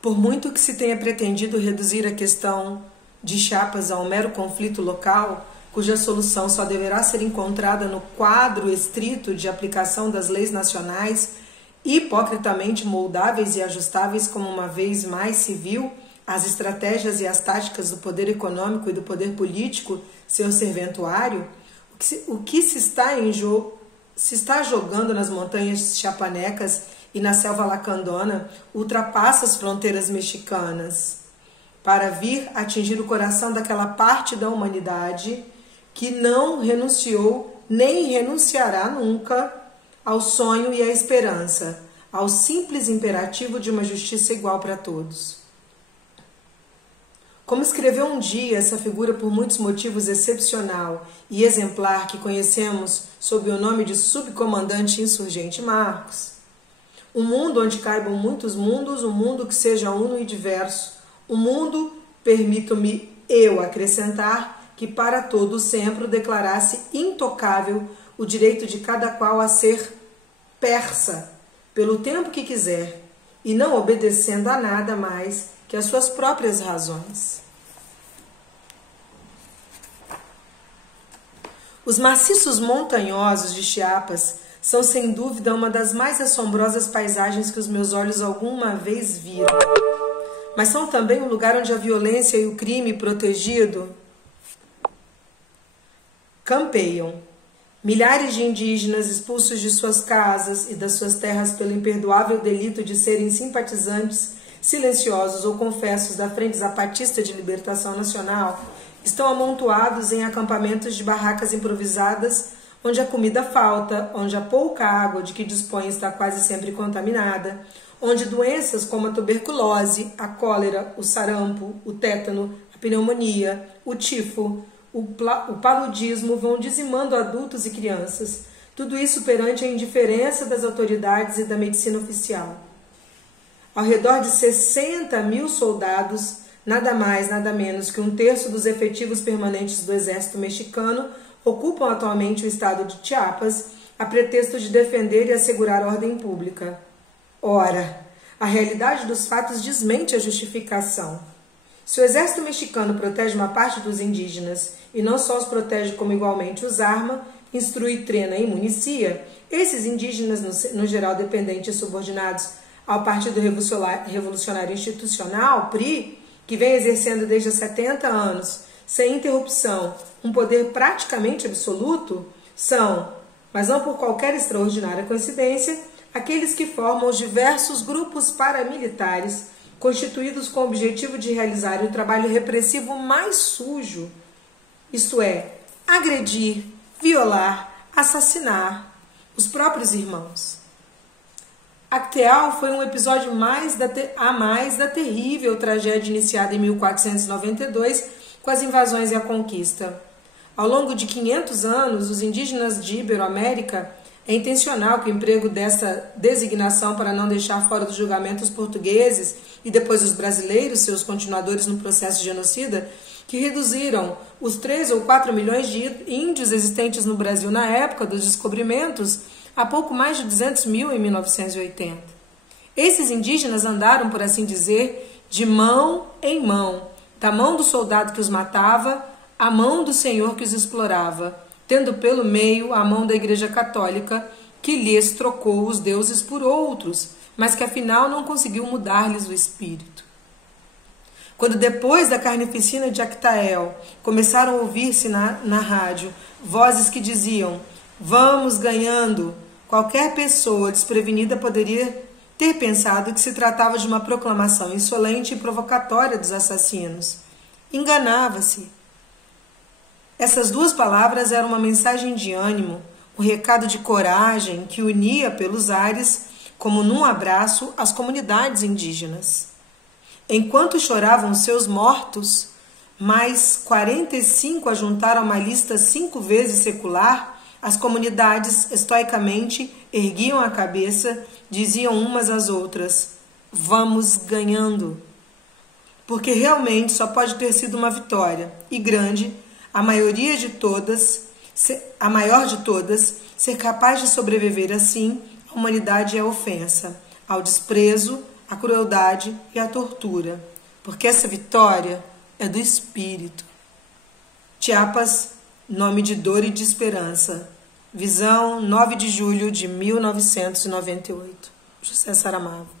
Por muito que se tenha pretendido reduzir a questão de Chiapas a um mero conflito local, cuja solução só deverá ser encontrada no quadro estrito de aplicação das leis nacionais, hipocritamente moldáveis e ajustáveis como uma vez mais se viu, as estratégias e as táticas do poder econômico e do poder político, seu serventuário, o que se está jogando nas montanhas chiapanecas e na selva lacandona ultrapassa as fronteiras mexicanas para vir atingir o coração daquela parte da humanidade que não renunciou nem renunciará nunca ao sonho e à esperança, ao simples imperativo de uma justiça igual para todos. Como escreveu um dia essa figura por muitos motivos excepcional e exemplar que conhecemos sob o nome de subcomandante insurgente Marcos, um mundo onde caibam muitos mundos, um mundo que seja uno e diverso, um mundo, permito-me eu acrescentar, que para todos sempre declarasse intocável o direito de cada qual a ser persa pelo tempo que quiser e não obedecendo a nada mais que as suas próprias razões. Os maciços montanhosos de Chiapas são sem dúvida uma das mais assombrosas paisagens que os meus olhos alguma vez viram. Mas são também um lugar onde a violência e o crime protegido campeiam. Milhares de indígenas expulsos de suas casas e das suas terras pelo imperdoável delito de serem simpatizantes silenciosos ou confessos da Frente Zapatista de Libertação Nacional estão amontoados em acampamentos de barracas improvisadas, onde a comida falta, onde a pouca água de que dispõe está quase sempre contaminada, onde doenças como a tuberculose, a cólera, o sarampo, o tétano, a pneumonia, o tifo, o paludismo vão dizimando adultos e crianças, tudo isso perante a indiferença das autoridades e da medicina oficial. Ao redor de 60 mil soldados, nada mais, nada menos que um terço dos efetivos permanentes do exército mexicano, ocupam atualmente o estado de Chiapas, a pretexto de defender e assegurar a ordem pública. Ora, a realidade dos fatos desmente a justificação. Se o exército mexicano protege uma parte dos indígenas e não só os protege como igualmente os arma, instrui, treina e municia, esses indígenas, no geral dependentes e subordinados ao Partido Revolucionário Institucional, PRI, que vem exercendo desde há 70 anos, sem interrupção, um poder praticamente absoluto, são, mas não por qualquer extraordinária coincidência, aqueles que formam os diversos grupos paramilitares constituídos com o objetivo de realizar o trabalho repressivo mais sujo, isto é, agredir, violar, assassinar os próprios irmãos. Acteal foi um episódio a mais da terrível tragédia iniciada em 1492 com as invasões e a conquista. Ao longo de 500 anos, os indígenas de Iberoamérica, é intencional que o emprego dessa designação para não deixar fora do julgamento os portugueses e depois os brasileiros, seus continuadores no processo genocida, que reduziram os 3 ou 4 milhões de índios existentes no Brasil na época dos descobrimentos a pouco mais de 200 mil em 1980. Esses indígenas andaram, por assim dizer, de mão em mão, da mão do soldado que os matava à mão do senhor que os explorava, tendo pelo meio a mão da Igreja Católica, que lhes trocou os deuses por outros, mas que afinal não conseguiu mudar-lhes o espírito. Quando depois da carnificina de Actael começaram a ouvir-se na rádio vozes que diziam: "Vamos ganhando", qualquer pessoa desprevenida poderia ter pensado que se tratava de uma proclamação insolente e provocatória dos assassinos. Enganava-se. Essas duas palavras eram uma mensagem de ânimo, um recado de coragem que unia pelos ares, como num abraço, as comunidades indígenas. Enquanto choravam seus mortos, mais 45 ajuntaram uma lista 5 vezes secular, as comunidades estoicamente erguiam a cabeça, diziam umas às outras: "Vamos ganhando". Porque realmente só pode ter sido uma vitória, e grande, a maior de todas, ser capaz de sobreviver assim, a humanidade é a ofensa, ao desprezo, a crueldade e a tortura, porque essa vitória é do espírito. Chiapas, nome de dor e de esperança. Visão, 9 de julho de 1998. José Saramago.